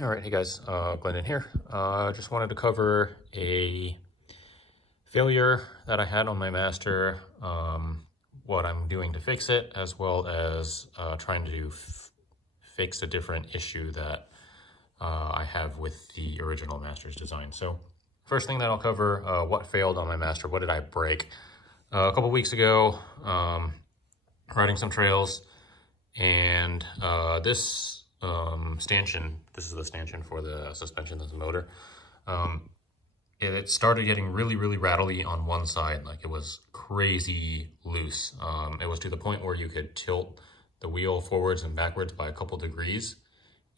All right, hey guys, Glendon here. Just wanted to cover a failure that I had on my master, what I'm doing to fix it, as well as trying to fix a different issue that I have with the original master's design. So first thing that I'll cover, what failed on my master, what did I break? A couple weeks ago, riding some trails, and this stanchion, this is the stanchion for the suspension of the motor, it started getting really rattly on one side. Like, it was crazy loose. It was to the point where you could tilt the wheel forwards and backwards by a couple degrees,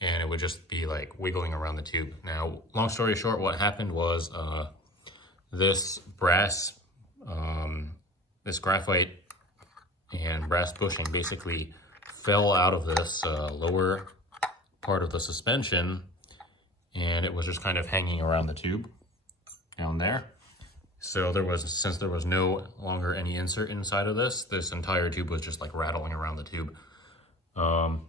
and it would just be like wiggling around the tube. Now, long story short, what happened was this brass, this graphite and brass bushing basically fell out of this lower part of the suspension, and it was just kind of hanging around the tube down there. So since there was no longer any insert inside of this entire tube was just like rattling around the tube. Now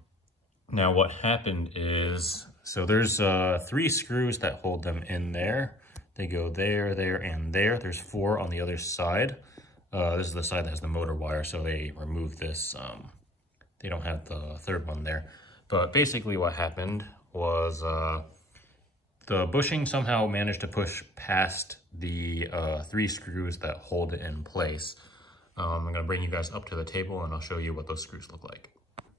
what happened is, so there's 3 screws that hold them in there. They go there, there, and there. There's 4 on the other side. This is the side that has the motor wire, so they removed this. They don't have the 3rd one there. But basically what happened was the bushing somehow managed to push past the 3 screws that hold it in place. I'm gonna bring you guys up to the table and I'll show you what those screws look like.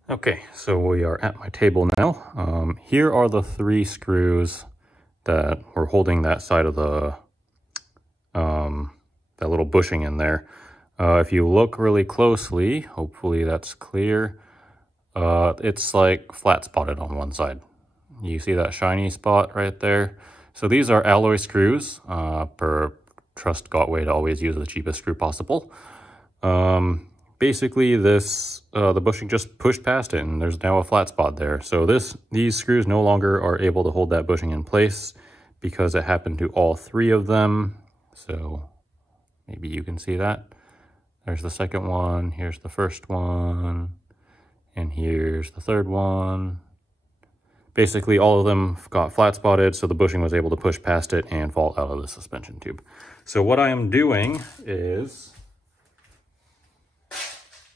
Okay, so we are at my table now. Here are the 3 screws that were holding that side of the, that little bushing in there. If you look really closely, hopefully that's clear, it's like flat spotted on one side. You see that shiny spot right there? So these are alloy screws, per trust Gotway to always use the cheapest screw possible. Basically this, the bushing just pushed past it and there's now a flat spot there. So these screws no longer are able to hold that bushing in place because it happened to all 3 of them. So maybe you can see that. There's the second one, here's the first one, and here's the 3rd one. Basically, all of them got flat spotted, so the bushing was able to push past it and fall out of the suspension tube. So what I am doing is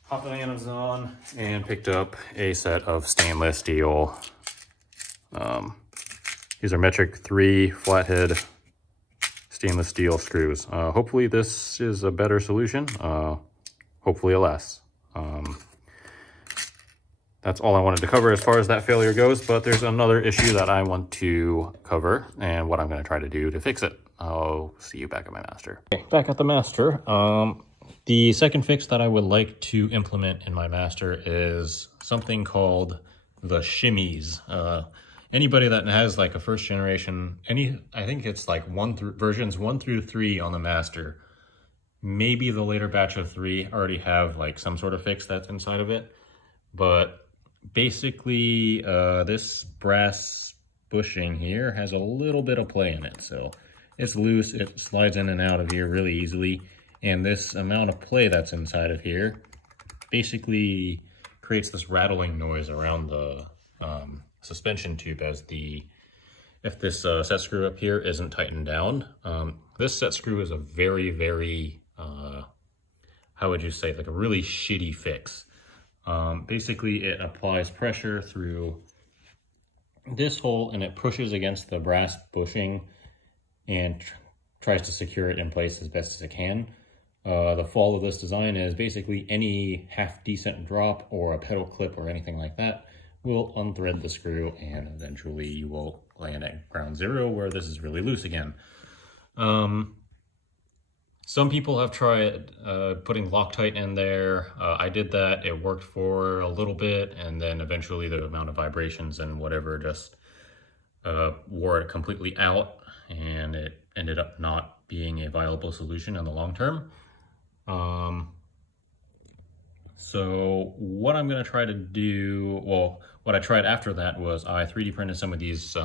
hopped on Amazon and picked up a set of stainless steel. These are metric 3 flathead stainless steel screws. Hopefully this is a better solution. Hopefully it lasts. That's all I wanted to cover as far as that failure goes, but there's another issue that I want to cover and what I'm going to try to do to fix it. I'll see you back at my master. Okay, back at the master. The second fix that I would like to implement in my master is something called the Shimmies. Anybody that has like a 1st generation, I think it's like versions 1 through 3 on the master, maybe the later batch of 3 already have like some sort of fix that's inside of it. But basically, this brass bushing here has a little bit of play in it. So it's loose, it slides in and out of here really easily. And this amount of play that's inside of here basically creates this rattling noise around the suspension tube if this set screw up here isn't tightened down. This set screw is a very, how would you say, like a really shitty fix. Basically, it applies pressure through this hole and it pushes against the brass bushing and tries to secure it in place as best as it can. The fault of this design is basically any half-decent drop or a pedal clip or anything like that will unthread the screw and eventually you will land at ground zero where this is really loose again. Some people have tried putting Loctite in there. I did that, it worked for a little bit, and then eventually the amount of vibrations and whatever just wore it completely out, and it ended up not being a viable solution in the long term. So what I'm gonna try to do, well, what I tried after that was I 3D printed some of these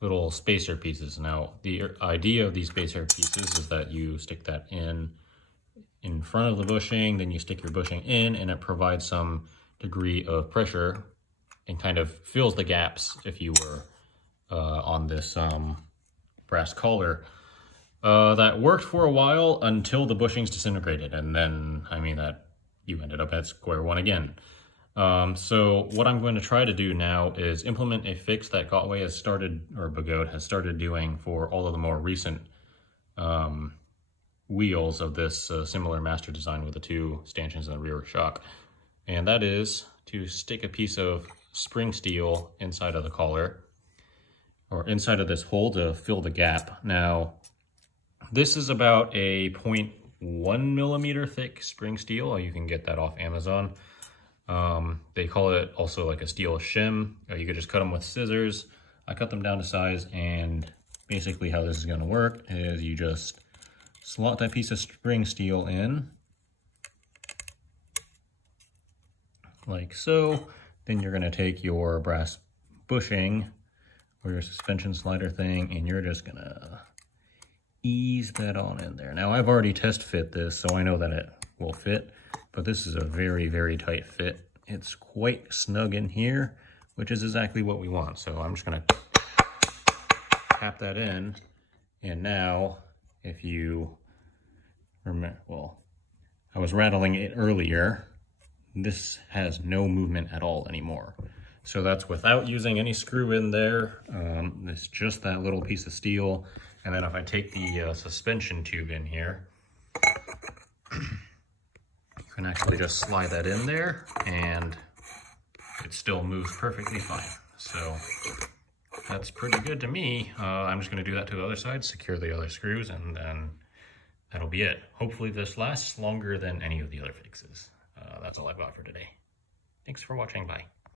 little spacer pieces. Now, the idea of these spacer pieces is that you stick that in front of the bushing, then you stick your bushing in, and it provides some degree of pressure and kind of fills the gaps if you were on this brass collar. That worked for a while until the bushings disintegrated, and then, I mean, that you ended up at square one again. So what I'm going to try to do now is implement a fix that Begode has started doing for all of the more recent wheels of this similar master design with the two stanchions and the rear shock. And that is to stick a piece of spring steel inside of the collar, or inside of this hole to fill the gap. Now, this is about a 0.1 millimeter thick spring steel. You can get that off Amazon. They call it also like a steel shim. You could just cut them with scissors. I cut them down to size, and basically how this is going to work is you just slot that piece of spring steel in like so. Then you're going to take your brass bushing or your suspension slider thing, and you're just going to ease that on in there. Now, I've already test fit this, so I know that it will fit, but this is a very, very tight fit. It's quite snug in here, which is exactly what we want. So I'm just gonna tap that in, and now, if you remember, well, I was rattling it earlier, this has no movement at all anymore. So that's without using any screw in there. It's just that little piece of steel. And then if I take the suspension tube in here, you can actually just slide that in there, and it still moves perfectly fine. So that's pretty good to me. I'm just going to do that to the other side, secure the other screws, and then that'll be it. Hopefully this lasts longer than any of the other fixes. That's all I've got for today. Thanks for watching. Bye.